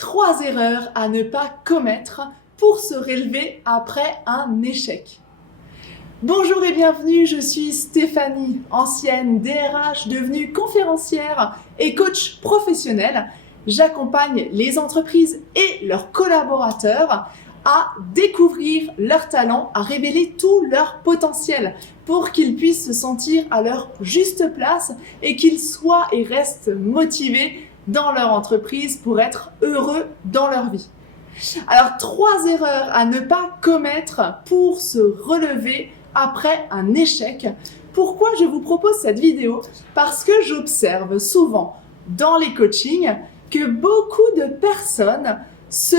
3 erreurs à ne pas commettre pour se relever après un échec. Bonjour et bienvenue, je suis Stéphanie, ancienne DRH devenue conférencière et coach professionnel. J'accompagne les entreprises et leurs collaborateurs à découvrir leurs talents, à révéler tout leur potentiel pour qu'ils puissent se sentir à leur juste place et qu'ils soient et restent motivés dans leur entreprise pour être heureux dans leur vie. Alors, 3 erreurs à ne pas commettre pour se relever après un échec. Pourquoi je vous propose cette vidéo? Parce que j'observe souvent dans les coachings que beaucoup de personnes se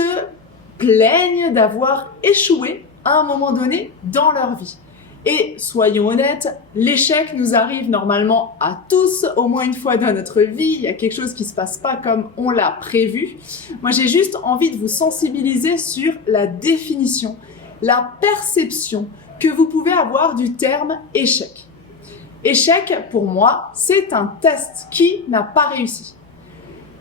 plaignent d'avoir échoué à un moment donné dans leur vie. Et soyons honnêtes, l'échec nous arrive normalement à tous, au moins une fois dans notre vie. Il y a quelque chose qui ne se passe pas comme on l'a prévu. Moi, j'ai juste envie de vous sensibiliser sur la définition, la perception que vous pouvez avoir du terme échec. Échec, pour moi, c'est un test qui n'a pas réussi.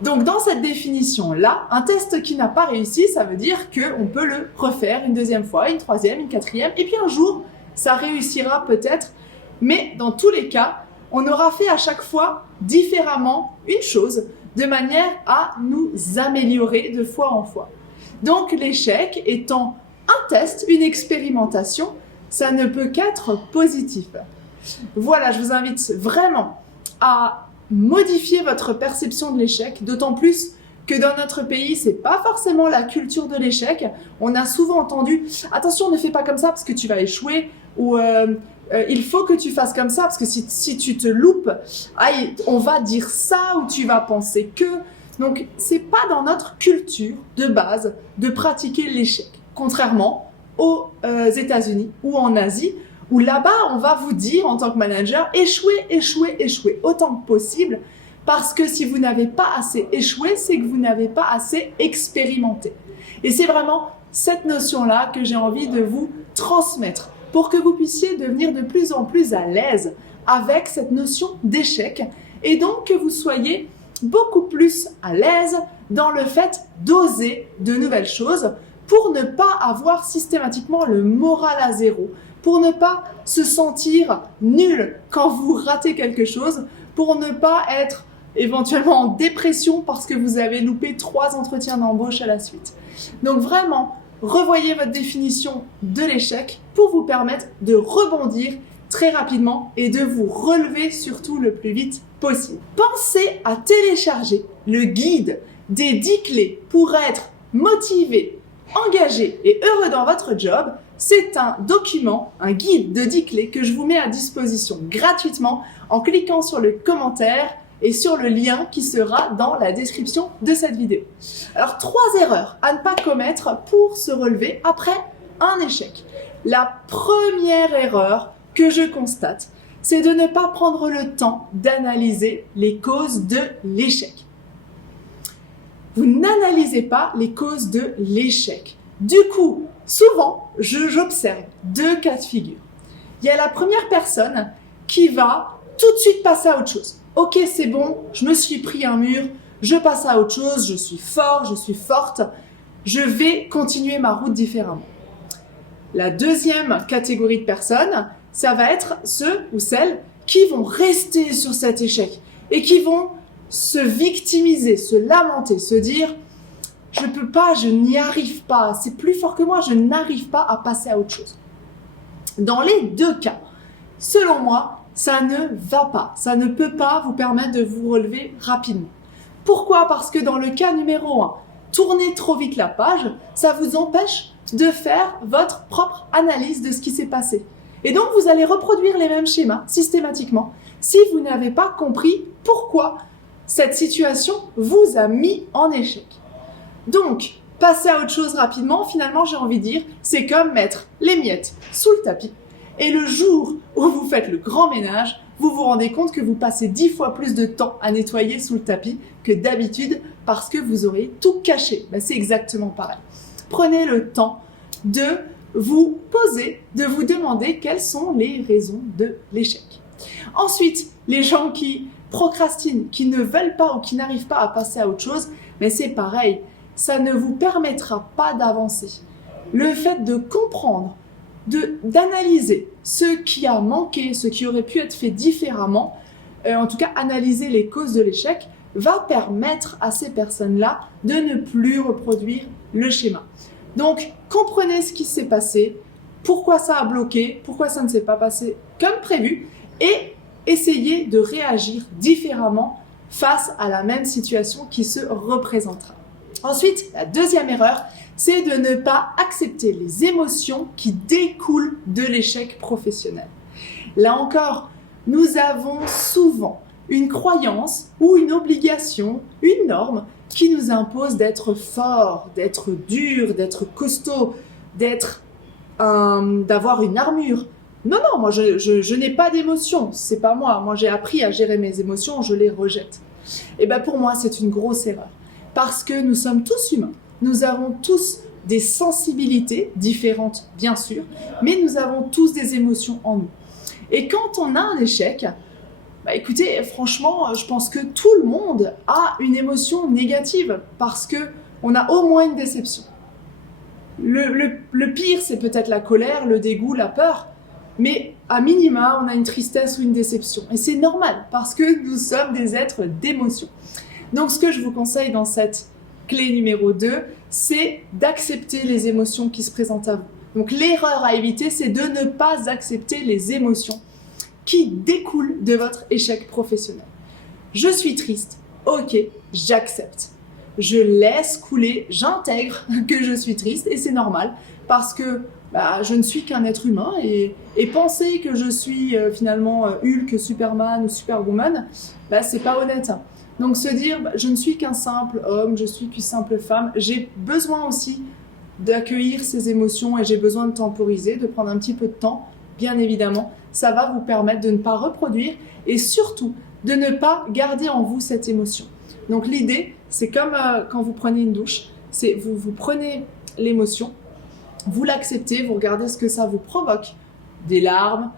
Donc, dans cette définition-là, un test qui n'a pas réussi, ça veut dire qu'on peut le refaire une deuxième fois, une troisième, une quatrième, et puis un jour, ça réussira peut-être, mais dans tous les cas, on aura fait à chaque fois différemment une chose, de manière à nous améliorer de fois en fois. Donc, l'échec étant un test, une expérimentation, ça ne peut qu'être positif. Voilà, je vous invite vraiment à modifier votre perception de l'échec, d'autant plus que dans notre pays, c'est pas forcément la culture de l'échec. On a souvent entendu « Attention, ne fais pas comme ça parce que tu vas échouer » ou il faut que tu fasses comme ça parce que si tu te loupes, on va dire ça ou tu vas penser que… » Donc, c'est pas dans notre culture de base de pratiquer l'échec, contrairement aux États-Unis ou en Asie, où là-bas, on va vous dire en tant que manager, échouez autant que possible, parce que si vous n'avez pas assez échoué, c'est que vous n'avez pas assez expérimenté. Et c'est vraiment cette notion-là que j'ai envie de vous transmettre, pour que vous puissiez devenir de plus en plus à l'aise avec cette notion d'échec, et donc que vous soyez beaucoup plus à l'aise dans le fait d'oser de nouvelles choses, pour ne pas avoir systématiquement le moral à zéro, pour ne pas se sentir nul quand vous ratez quelque chose, pour ne pas être éventuellement en dépression parce que vous avez loupé 3 entretiens d'embauche à la suite. Donc vraiment, revoyez votre définition de l'échec pour vous permettre de rebondir très rapidement et de vous relever surtout le plus vite possible. Pensez à télécharger le guide des 10 clés pour être motivé, engagé et heureux dans votre job. C'est un document, un guide de 10 clés que je vous mets à disposition gratuitement en cliquant sur le commentaire et sur le lien qui sera dans la description de cette vidéo. Alors, 3 erreurs à ne pas commettre pour se relever après un échec. La première erreur que je constate, c'est de ne pas prendre le temps d'analyser les causes de l'échec. Vous n'analysez pas les causes de l'échec. Du coup, souvent, j'observe 2 cas de figure. Il y a la première personne qui va tout de suite passer à autre chose. Ok, c'est bon, je me suis pris un mur, je passe à autre chose, je suis fort, je suis forte, je vais continuer ma route différemment. La deuxième catégorie de personnes, ça va être ceux ou celles qui vont rester sur cet échec et qui vont se victimiser, se lamenter, se dire « je peux pas, je n'y arrive pas, c'est plus fort que moi, je n'arrive pas à passer à autre chose ». Dans les 2 cas, selon moi, ça ne va pas, ça ne peut pas vous permettre de vous relever rapidement. Pourquoi? Parce que dans le cas numéro 1, tourner trop vite la page, ça vous empêche de faire votre propre analyse de ce qui s'est passé. Et donc, vous allez reproduire les mêmes schémas systématiquement si vous n'avez pas compris pourquoi cette situation vous a mis en échec. Donc, passer à autre chose rapidement, finalement, j'ai envie de dire, c'est comme mettre les miettes sous le tapis. Et le jour où vous faites le grand ménage, vous vous rendez compte que vous passez 10 fois plus de temps à nettoyer sous le tapis que d'habitude parce que vous aurez tout caché. Ben, c'est exactement pareil. Prenez le temps de vous poser, de vous demander quelles sont les raisons de l'échec. Ensuite, les gens qui procrastinent, qui ne veulent pas ou qui n'arrivent pas à passer à autre chose, mais c'est pareil. ça ne vous permettra pas d'avancer. Le fait de comprendre, d'analyser ce qui a manqué, ce qui aurait pu être fait différemment, en tout cas analyser les causes de l'échec, va permettre à ces personnes-là de ne plus reproduire le schéma. Donc, comprenez ce qui s'est passé, pourquoi ça a bloqué, pourquoi ça ne s'est pas passé comme prévu, et essayez de réagir différemment face à la même situation qui se représentera. Ensuite, la deuxième erreur, c'est de ne pas accepter les émotions qui découlent de l'échec professionnel. Là encore, nous avons souvent une croyance ou une obligation, une norme qui nous impose d'être fort, d'être dur, d'être costaud, d'avoir une armure. Non, moi je n'ai pas d'émotions, c'est pas moi. Moi j'ai appris à gérer mes émotions, je les rejette. Et bien pour moi c'est une grosse erreur. Parce que nous sommes tous humains, nous avons tous des sensibilités différentes bien sûr, mais nous avons tous des émotions en nous. Et quand on a un échec, écoutez, franchement, je pense que tout le monde a une émotion négative parce qu'on a au moins une déception. Le pire, c'est peut-être la colère, le dégoût, la peur, mais à minima, on a une tristesse ou une déception. Et c'est normal parce que nous sommes des êtres d'émotion. Donc, ce que je vous conseille dans cette clé numéro 2, c'est d'accepter les émotions qui se présentent à vous. Donc, l'erreur à éviter, c'est de ne pas accepter les émotions qui découlent de votre échec professionnel. Je suis triste, ok, j'accepte. Je laisse couler, j'intègre que je suis triste et c'est normal parce que je ne suis qu'un être humain et penser que je suis finalement Hulk, Superman ou Superwoman, c'est pas honnête. Donc se dire je ne suis qu'un simple homme, je suis qu'une simple femme, j'ai besoin aussi d'accueillir ces émotions et j'ai besoin de temporiser, de prendre un petit peu de temps, bien évidemment. Ça va vous permettre de ne pas reproduire et surtout de ne pas garder en vous cette émotion. Donc l'idée, c'est comme quand vous prenez une douche, c'est vous prenez l'émotion, vous l'acceptez, vous regardez ce que ça vous provoque, des larmes,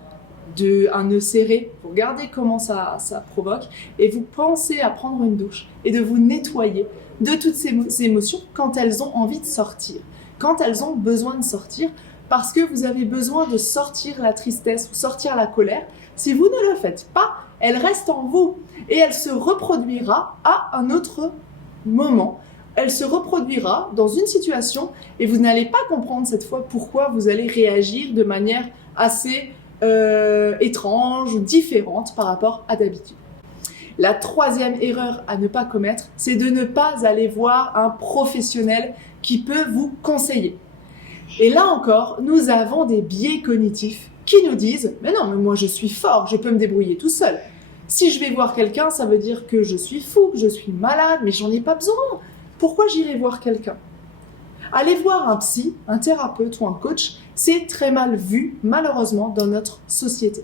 un nœud serré, vous regardez comment ça provoque et vous pensez à prendre une douche et de vous nettoyer de toutes ces émotions quand elles ont envie de sortir, quand elles ont besoin de sortir, parce que vous avez besoin de sortir la tristesse ou sortir la colère. Si vous ne le faites pas, elle reste en vous et elle se reproduira à un autre moment. Elle se reproduira dans une situation et vous n'allez pas comprendre cette fois pourquoi vous allez réagir de manière assez étrange ou différente par rapport à d'habitude. La troisième erreur à ne pas commettre, c'est de ne pas aller voir un professionnel qui peut vous conseiller. Et là encore, nous avons des biais cognitifs qui nous disent « Mais non, mais moi je suis fort, je peux me débrouiller tout seul. Si je vais voir quelqu'un, ça veut dire que je suis fou, je suis malade, mais j'en ai pas besoin. Pourquoi j'irai voir quelqu'un ?» Aller voir un psy, un thérapeute ou un coach, c'est très mal vu, malheureusement, dans notre société.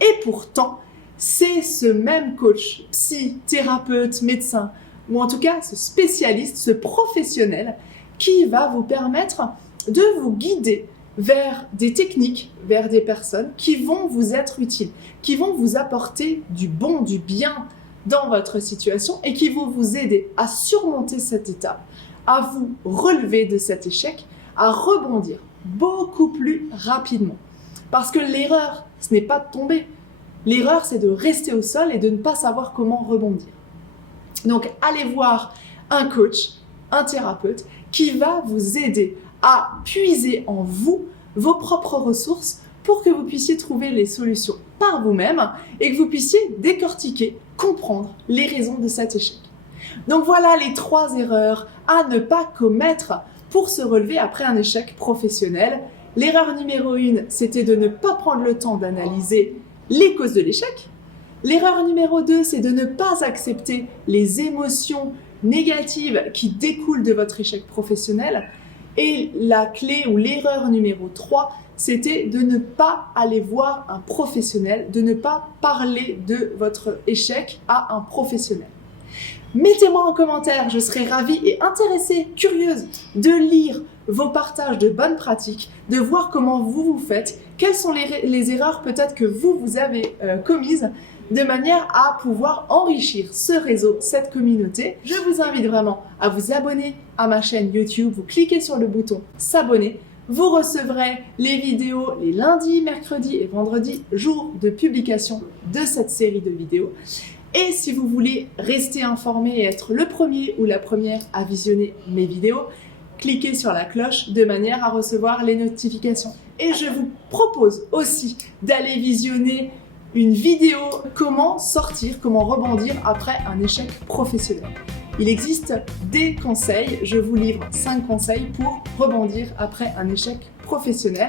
Et pourtant, c'est ce même coach, psy, thérapeute, médecin, ou en tout cas ce spécialiste, ce professionnel, qui va vous permettre de vous guider vers des techniques, vers des personnes qui vont vous être utiles, qui vont vous apporter du bon, du bien dans votre situation et qui vont vous aider à surmonter cette étape, à vous relever de cet échec, à rebondir beaucoup plus rapidement. Parce que l'erreur, ce n'est pas de tomber. L'erreur, c'est de rester au sol et de ne pas savoir comment rebondir. Donc, allez voir un coach, un thérapeute qui va vous aider à puiser en vous vos propres ressources pour que vous puissiez trouver les solutions par vous-même et que vous puissiez décortiquer, comprendre les raisons de cet échec. Donc voilà les 3 erreurs à ne pas commettre pour se relever après un échec professionnel. L'erreur numéro 1, c'était de ne pas prendre le temps d'analyser les causes de l'échec. L'erreur numéro 2, c'est de ne pas accepter les émotions négatives qui découlent de votre échec professionnel. Et la clé ou l'erreur numéro 3, c'était de ne pas aller voir un professionnel, de ne pas parler de votre échec à un professionnel. Mettez-moi en commentaire, je serai ravie et intéressée, curieuse de lire vos partages de bonnes pratiques, de voir comment vous faites, quelles sont les erreurs peut-être que vous avez commises. de manière à pouvoir enrichir ce réseau, cette communauté. Je vous invite vraiment à vous abonner à ma chaîne YouTube, vous cliquez sur le bouton s'abonner. Vous recevrez les vidéos les lundis, mercredis et vendredis, jour de publication de cette série de vidéos. Et si vous voulez rester informé et être le premier ou la première à visionner mes vidéos, cliquez sur la cloche de manière à recevoir les notifications. Et je vous propose aussi d'aller visionner une vidéo comment sortir, comment rebondir après un échec professionnel. Il existe des conseils, je vous livre 5 conseils pour rebondir après un échec professionnel.